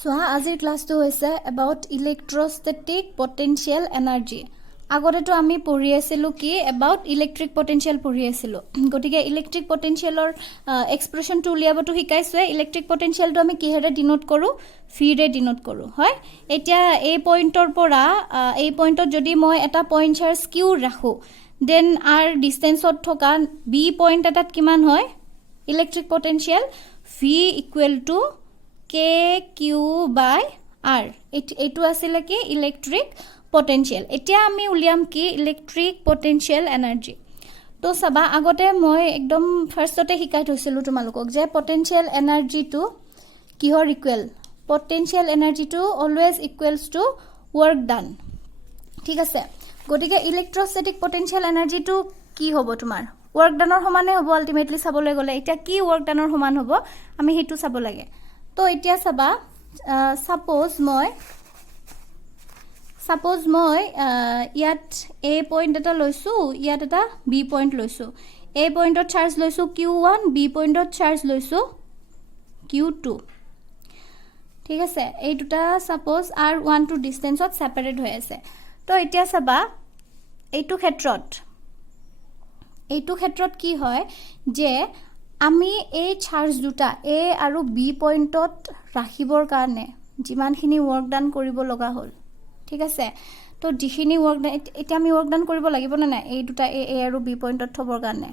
সোহা আজিৰ ক্লাছটো হৈছে about electrostatic potential energy আগতেটো আমি পঢ়ি আছিলো কি about electric potential পঢ়ি আছিলো গটিকে electric potentialৰ এক্সপ্ৰেশনটো উলিয়াবটো শিকাইছো electric potentialটো আমি কিহেৰে ডিনোট কৰো v ৰে ডিনোট কৰো হয় এতিয়া এই পইণ্টৰ পৰা এই পইণ্টত যদি মই এটা পইণ্ট চাৰ্জ q ৰাখো দেন r ডিসটেন্সত থকা b পইণ্ট এটাত কিমান হয় electric potential v = k q by r এটো আছিল কি ইলেক্ট্ৰিক পটেনশিয়াল এতিয়া আমি উলিয়াম কি ইলেক্ট্ৰিক পটেনশিয়াল এনাৰ্জি তো সবা আগতে মই একদম ফাৰ্স্টতে শিকাই থৈছিলো তোমালোকক যে পটেনশিয়াল এনাৰ্জিটো কিহৰ ইকুৱেল পটেনশিয়াল এনাৰ্জিটো always equals to work done ঠিক আছে গটিকে ইলেক্ট্ৰোস্ট্যাটিক পটেনশিয়াল এনাৰ্জিটো কি হ'ব তোমাৰ ওয়াৰ্ক ডানৰ সমানে হ'ব আলটিমেটলি চাবলৈ গলে এতিয়া কি ওয়াৰ্ক ডানৰ সমান হ'ব আমি হেতু চাব লাগে তো এতিয়া সবা সাপোজ মই ইয়াত a পইণ্ট এটা লৈছো ইয়াত এটা b পইণ্ট লৈছো a পইণ্টত চাৰ্জ লৈছো q1 b পইণ্টত চাৰ্জ লৈছো q2 ঠিক আছে এই দুটা সাপোজ r1 টু ডিসটেন্সত সেপাৰেট হৈ আছে তো এতিয়া সবা এইটো ক্ষেত্ৰত কি হয় যে আমি এই চাৰ্জ দুটা a আৰু b পইণ্টত ৰাখিবৰ কাৰণে যিমানখিনি ওয়াৰ্ক ডান কৰিব লগা হ'ল ঠিক আছে তো যিখিনি ওয়াৰ্ক ডান এটা আমি ওয়াৰ্ক ডান কৰিব লাগিব না না এই দুটা a আৰু b পইণ্টত থবৰ কাৰণে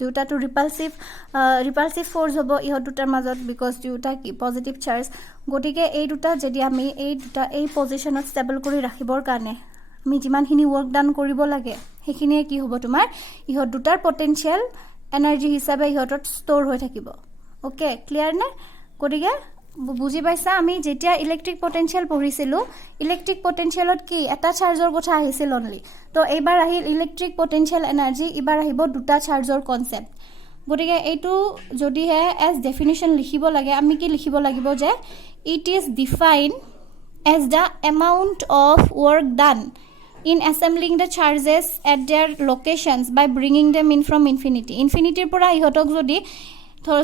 দুটা তো ৰিপালসিভ ফোৰ্স হ'ব ইহত দুটাৰ মাজত বিকজ দুটা কি পজিটিভ চাৰ্জ গটিকে এই দুটা যদি আমি এই পজিশনত ষ্টেবল কৰি ৰাখিবৰ কাৰণে আমি যিমানখিনি ওয়াৰ্ক ডান কৰিব লাগে সেইখিনি কি হ'ব তোমাৰ ইহত দুটাৰ পটেনশিয়াল এনাৰ্জি হিচাপে ইহতত ষ্টৰ হৈ থাকিব ওকে ক্লিয়াৰ নে গটিকে বুজি পাইছা আমি যেতিয়া ইলেক্ট্ৰিক পটেনশিয়াল পঢ়িছিলো ইলেক্ট্ৰিক পটেনশিয়ালত কি এটা চাৰ্জৰ কথা আহিছিল অনলি তো এইবাৰ আহিল ইলেক্ট্ৰিক পটেনশিয়াল এনাৰ্জি ইবাৰ আহিব দুটা চাৰ্জৰ কনসেপ্ট গটিকে এইটো যদি হে এজ ডেফিনিশন লিখিব লাগে আমি কি লিখিব লাগিব যে it is defined as the amount of work done in assembling the charges at their locations by bringing them in from infinity pura ihotok jodi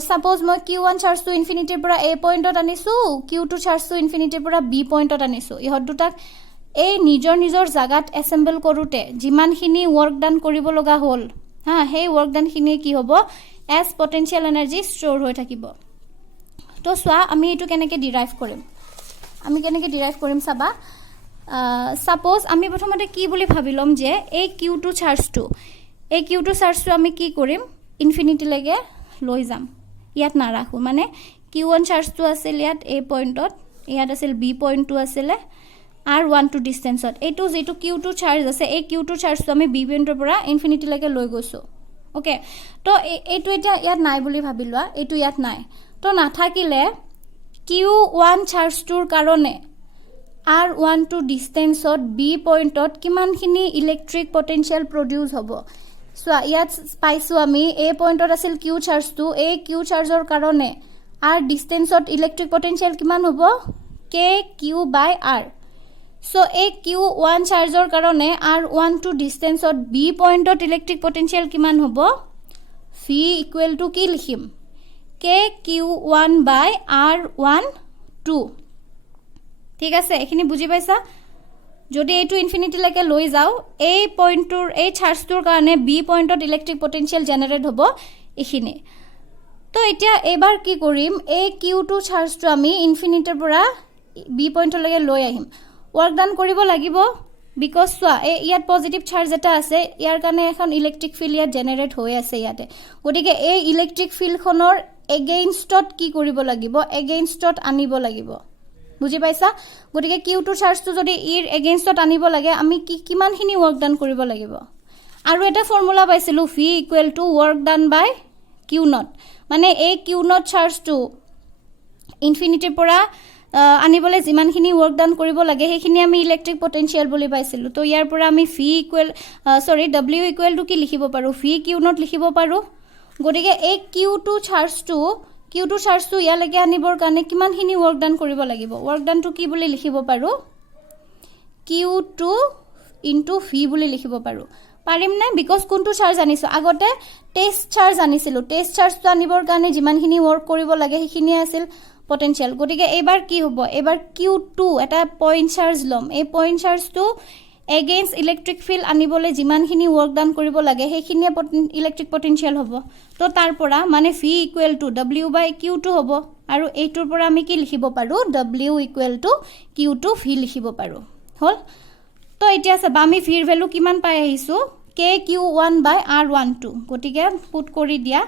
suppose moi q1 charge to infinity pura a point ot anisu q2 charge to infinity pura b point ot anisu ihot dutak ei nijor jagat assemble korute jiman khini work done koribo loga hol ha hey work done khini ki hobo as potential energy store hoi thakibo to swa ami etu keneke derive korim saba suppose আমি প্ৰথমতে কি বুলি ভাবিলম যে এই q2 চাৰ্জটো আমি কি কৰিম ইনফিনিটি লৈকে লৈ যাম ইয়াত না ৰাখো মানে q1 চাৰ্জটো আছিল ইয়াত a পইণ্টত ইয়াত আছিল b পইণ্টটো আছিল r1 টু ডিসটেন্সত এইটো যেটো q2 চাৰ্জ আছে এই q2 চাৰ্জটো আমি b পইণ্টৰ পৰা ইনফিনিটি লৈকে লৈ গৈছো ওকে তো এইটো এটা ইয়াত নাই বুলি ভাবিলোৱা এইটো ইয়াত নাই তো নাথাকিলে q1 চাৰ্জটোৰ কাৰণে r1 টু ডিসটেন্সত b পইণ্টত কিমানখিনি ইলেক্ট্ৰিক পটেনশিয়াল প্ৰডিউস হ'ব সো ইয়াত পাইছো আমি a পইণ্টত আছিল q চাৰ্জটো এই q চাৰ্জৰ কাৰণে r ডিসটেন্সত ইলেক্ট্ৰিক পটেনশিয়াল কিমান হ'ব k q by r so এই q1 চাৰ্জৰ কাৰণে r1 টু ডিসটেন্সত b পইণ্টত ইলেক্ট্ৰিক পটেনশিয়াল কিমান হ'ব v = কি লিখিম k q1 by r1 2 ঠিক আছে এখিনি বুজি পাইছা যদি এটো ইনফিনিটি লৈকে লৈ যাও এই পইণ্টৰ এই চাৰ্জটোৰ কাৰণে বি পইণ্টত ইলেক্ট্ৰিক পটেনশিয়াল জেনাৰেট হ'ব এখিনি তো এতিয়া এবাৰ কি কৰিম এই q2 চাৰ্জটো আমি ইনফিনিটিৰ পৰা বি পইণ্টলৈকে লৈ আহিম ওয়াৰ্ক ডান কৰিব লাগিব বিকজ সোয়া ইয়াত পজিটিভ চাৰ্জ এটা আছে ইয়াৰ কাৰণে এখন ইলেক্ট্ৰিক ফিল্ড ইয়াত জেনাৰেট হৈ আছে ইয়াতে গটিকে এই ইলেক্ট্ৰিক ফিল্ডখনৰ এগেইনষ্টত কি কৰিব লাগিব এগেইনষ্টত আনিব লাগিব বুজি পাইছা গটিকে q2 চাৰ্জটো যদি ইৰ এগেইনষ্টত আনিব লাগে আমি কিমানখিনি ওয়াৰ্ক ডান কৰিব লাগিব আৰু এটা ফৰ্মুলা পাইছিলো v = work done by q0 মানে এই q0 চাৰ্জটো ইনফিনিটিৰ পৰা আনিবলে যিমানখিনি ওয়াৰ্ক ডান কৰিব লাগে সেইখিনি আমি ইলেক্ট্ৰিক পটেনশিয়াল বুলি পাইছিলো তো ইয়াৰ পৰা আমি w = কি লিখিব পাৰো v q0 লিখিব পাৰো গটিকে এই q2 চাৰ্জটো ইয়ালৈকে আনিবৰ কাৰণে কিমানখিনি ওয়াৰ্ক ডান কৰিব লাগিব ওয়াৰ্ক ডানটো কি বুলি লিখিব পাৰো q2 * v বুলি লিখিব পাৰো পাৰিম না বিকজ কোনটো চাৰ্জ আনিছো আগতে টেস্ট চাৰ্জ আনিছিলো টেস্ট চাৰ্জটো আনিবৰ কাৰণে যিমানখিনি ওয়াৰ্ক কৰিব লাগে সেইখিনি আছিল পটেনশিয়াল গতিকে এবাৰ কি হ'ব এবাৰ Q2 এটা পইণ্ট চাৰ্জ লম এই পইণ্ট চাৰ্জটো এগেইনষ্ট ইলেক্ট্ৰিক ফিল্ড আনিবলৈ যিমানখিনি ৱৰ্ক ডান কৰিব লাগে সেইখিনিয়ে ইলেক্ট্ৰিক পটেনশিয়াল হ'ব তো তাৰ পৰা মানে V ইকুৱেল টু W/Q2 হ'ব আৰু এইটোৰ পৰা আমি কি লিখিব পাৰো W equal to Q2 V লিখিব পাৰো হল তো এতিয়া চাবা আমি V ৰ ভ্যালু কিমান পাই আহিছো KQ1/R12 গতিকে পুট কৰি দিয়া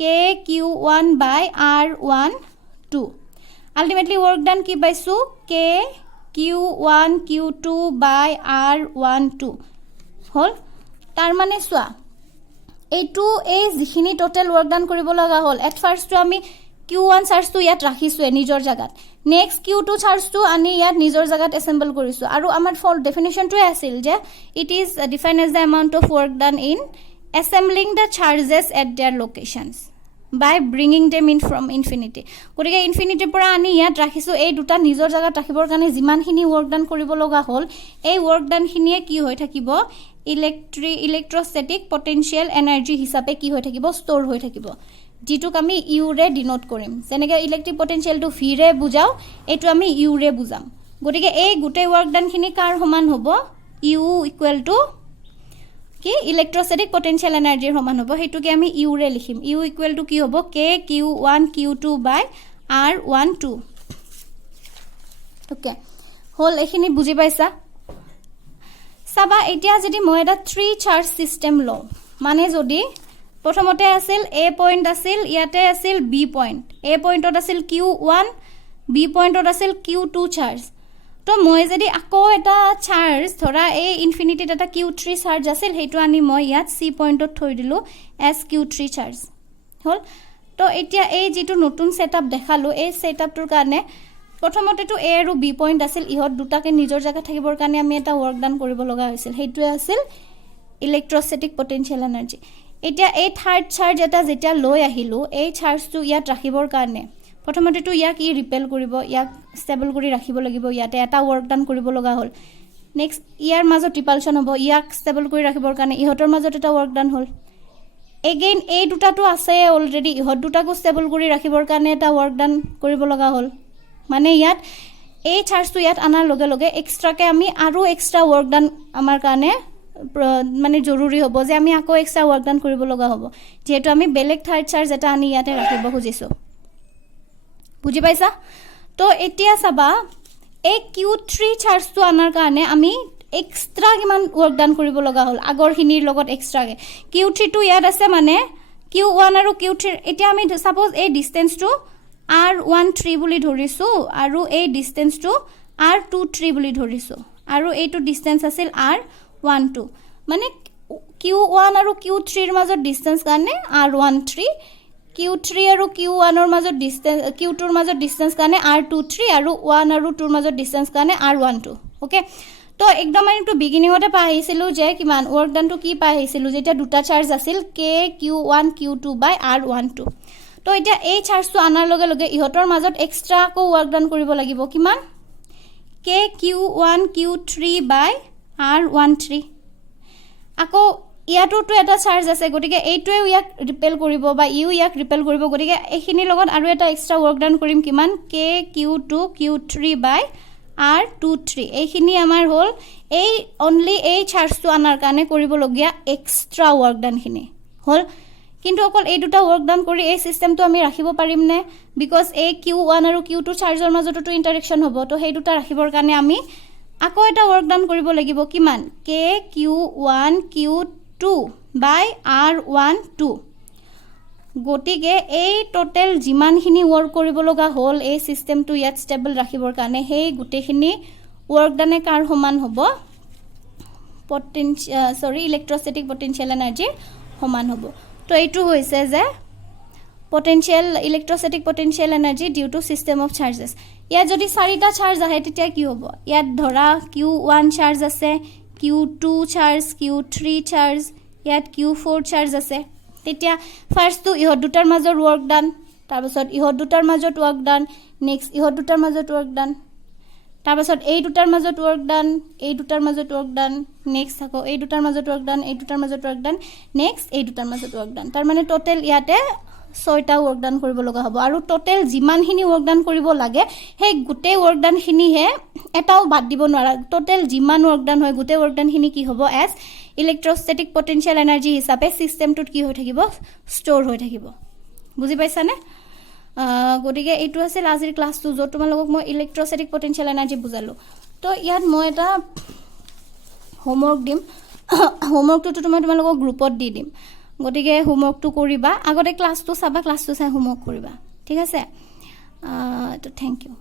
KQ1/R12 আলটিমেটলি ৱৰ্ক ডান কি পাইছো Q1 Q2/R12 হল তাৰ মানে সোয়া এইটো এই যিখিনি টোটাল ৱৰ্ক ডান কৰিব লগা হল এট ফাৰ্স্ট তো আমি Q1 চাৰ্জটো ইয়াত ৰাখিছো নিজৰ জাগাত নেক্সট Q2 চাৰ্জটো আনি ইয়াত নিজৰ জাগাত এসেম্বল কৰিছো আৰু আমাৰ ফল ডেফিনিশনটো আছিল যে it is defined as the amount of work done in assembling the charges at their locations by bringing them in from infinity গতিকে ইনফিনিটি পৰা আনি ইয়াত ৰাখিছো এই দুটা নিজৰ জাগাত ৰাখিবৰ কাৰণে যিমানখিনি ৱৰ্ক ডান কৰিব লগা হল এই ৱৰ্ক ডান খিনিয়ে কি হৈ থাকিব ইলেক্ট্ৰস্ট্যাটিক পটেনশিয়াল এনাৰ্জি হিচাপে কি হৈ থাকিব ষ্টৰ হৈ থাকিব যেটোক আমি ইউ ৰে ডিনোট কৰিম যেনেকৈ ইলেক্ট্ৰিক পটেনশিয়ালটো ভি ৰে বুজাও এটো আমি ইউ ৰে বুজাম গতিকে এই গুটেই ৱৰ্ক ডান খিনি কাৰ সমান হ'ব ইউ ইকুৱেল টু কি ইলেক্ট্ৰস্ট্যাটিক পটেনশিয়াল এনাৰ্জিৰ সমান হ'ব হেতুকে আমি ইউ ৰে লিখিম ইউ ইকুৱেল টু কি হ'ব KQ1 Q2/R12 ওকে হল এখিনি বুজি পাইছা সাবা এতিয়া যদি মই এটা 3 চাৰ্জ সিস্টেম লও মানে যদি প্ৰথমতে আছিল A পইণ্ট আছিল ইয়াতে আছিল B পইণ্ট A পইণ্টত আছিল Q1 B পইণ্টত আছিল Q2 চাৰ্জ তো মই যদি আকৌ এটা চাৰ্জ ধৰা এই ইনফিনিটিত এটা Q3 চাৰ্জ আছিল হেতু আনি মই ইয়াত C পইণ্টত থৈ দিলো as Q3 চাৰ্জ হল তো এতিয়া এই যেটো নতুন সেটআপ দেখালো এই সেটআপটোৰ কাৰণে প্ৰথমতেটো A আৰু B পইণ্ট আছিল ইহত দুটাকে নিজৰ জায়গা থাকিবৰ কাৰণে আমি এটা ৱৰ্ক ডান কৰিব লগা হৈছিল হেতুৱে আছিল ইলেক্ট্ৰস্ট্যাটিক পটেনশিয়াল এনাৰ্জি এতিয়া এই থাৰ্ড চাৰ্জ এটা যেতিয়া লৈ আহিলো এই চাৰ্জটো ইয়াত ৰাখিবৰ কাৰণে প্ৰথমতেটো ইয়াক ই ৰিপেল কৰিব ইয়াক ষ্টেবল কৰি ৰাখিব লাগিব ইয়াতে এটা ৱৰ্ক ডান কৰিব লগা হল নেক্সট ইয়াৰ মাজত ৰিপালশন হ'ব ইয়াক ষ্টেবল কৰি ৰাখিবৰ কাৰণে ইহতৰ মাজত এটা ৱৰ্ক ডান হল এগেইন এই দুটাটো আছে অলৰেডি ইহত দুটাকো ষ্টেবল কৰি ৰাখিবৰ কাৰণে এটা ৱৰ্ক ডান কৰিব লগা হল মানে ইয়াত এই চাৰ্জটো ইয়াত আনাৰ লগে লগে এক্সট্ৰাকে আমি আৰু এক্সট্ৰা ৱৰ্ক ডান আমাৰ কাৰণে মানে জৰুৰী হ'ব যে আমি আকৌ এক্সট্ৰা ৱৰ্ক ডান কৰিব লগা হ'ব যেহেতু আমি বেলেগ থাৰ্ড চাৰ্জ এটা আনি ইয়াতে ৰাখিব খুজিছো বুজি পাইছা তো এতিয়া চাবা এই Q3 চাৰ্জটো আনাৰ কাৰণে আমি এক্সট্ৰা কিমান ৱৰ্ক ডান কৰিব লগা হল আগৰখিনিৰ লগত এক্সট্ৰাকে Q3 টো ইয়াত আছে মানে Q1 আৰু Q3 এতিয়া আমি সাপোজ এই ডিসটেন্সটো R13 বুলি ধৰিছো আৰু এই ডিসটেন্সটো R23 বুলি ধৰিছো আৰু এইটো ডিসটেন্স আছিল R12 মানে Q1 আৰু Q3 ৰ মাজত ডিসটেন্স কাৰণে R13 Q3 আৰু Q1 ৰ মাজত ডিসটেন্স Q2 ৰ মাজত ডিসটেন্স কাৰণে R23 আৰু 1 আৰু 2 ৰ মাজত ডিসটেন্স কাৰণে R12 ওকে তো একদম আমি তো বিগিনিংতে পাই আহিছিলো যে কিমান ৱৰ্ক ডানটো কি পাই আহিছিলো যেটা দুটা চাৰ্জ আছিল KQ1 Q2/R12 তো এটা এই চাৰ্জটো আনাৰ লগে লগে ইহতৰ মাজত এক্সট্ৰা কো ৱৰ্ক ডান কৰিব লাগিব কিমান KQ1 Q3/R13 আকৌ ইয়াতো তো এটা চাৰ্জ আছে গটিকে এইটোৱে ইয়াক ৰিপেল কৰিব বা ইউ ইয়াক ৰিপেল কৰিব গটিকে এইখিনি লগত আৰু এটা এক্সট্ৰা ৱৰ্ক ডান কৰিম কিমান KQ2 Q3/R23 এইখিনি আমাৰ হল এই অনলি এই চাৰ্জটো আনাৰ কাৰণে কৰিব লগিয়া এক্সট্ৰা ৱৰ্ক ডান খিনি হল কিন্তু অকল এই দুটা ৱৰ্ক ডান কৰি এই সিস্টেমটো আমি ৰাখিব পাৰিম নে বিকজ এই Q1 আৰু Q2 চাৰ্জৰ মাজতো ইন্টাৰেকশন হ'ব তো সেই দুটা ৰাখিবৰ কাৰণে আমি আকৌ এটা ৱৰ্ক ডান কৰিব লাগিব কিমান KQ1 Q2/R12 গটিকে এই টোটাল যিমানখিনি ৱৰ্ক কৰিব লগা হল এই সিস্টেমটো ইয়াত ষ্টেবল ৰাখিবৰ কাৰণে সেই গুটেখিনি ৱৰ্ক ডানে কাৰ সমান হ'ব ইলেক্ট্ৰস্ট্যাটিক পটেনশিয়াল এনাৰ্জি সমান হ'ব তো এইটো হৈছে যে potential electrostatic potential energy due to system of charges ইয়াত যদি চাৰিটা চাৰ্জ আহে তেতিয়া কি হ'ব ইয়াত ধৰা Q1 চাৰ্জ আছে Q2 চাৰ্জ Q3 চাৰ্জ ইয়াত Q4 চাৰ্জ আছে তেতিয়া ফাৰ্স্ট টু ইহত দুটাৰ মাজৰ ৱৰ্ক ডান তাৰপিছত ইহত দুটাৰ মাজত ৱৰ্ক ডান নেক্সট ইহত দুটাৰ মাজত ৱৰ্ক ডান তাৰপিছত এই দুটাৰ মাজত ৱৰ্ক ডান এই দুটাৰ মাজত ৱৰ্ক ডান নেক্সট আকৌ এই দুটাৰ মাজত ৱৰ্ক ডান এই দুটাৰ মাজত ৱৰ্ক ডান নেক্সট এই দুটাৰ মাজত ৱৰ্ক ডান তাৰ মানে টোটাল ইয়াতে 6টা ৱৰ্ক ডান কৰিব লগা হ'ব আৰু টোটেল যিমানখিনি ৱৰ্ক ডান কৰিব লাগে সেই গোটেই ৱৰ্ক ডানখিনিহে এটাও বাদ দিব নোৱাৰা টোটেল যিমান ৱৰ্ক ডান হয় গোটেই ৱৰ্ক ডানখিনি কি হ'ব এজ ইলেক্ট্ৰষ্টেটিক পটেনশিয়াল এনাৰ্জি হিচাপে সিস্টেমটোত কি হৈ থাকিব ষ্ট'ৰ হৈ থাকিব বুজি পাইছানে গতিকে এইটো আছিল আজিৰ ক্লাছটো য'ত তোমালোকক মই ইলেক্ট্ৰষ্টেটিক পটেনশিয়াল এনাৰ্জি বুজালো তো ইয়াত মই এটা হোমৱৰ্ক দিম হোমৱৰ্কটো তোমালোকক গ্ৰুপত দি দিম গতিকে হোমৱৰ্কটো কৰিবা আগতে ক্লাছটো চাবা ক্লাছটো চাই হোমৱৰ্ক কৰিবা ঠিক আছে তো থ্যাংক ইউ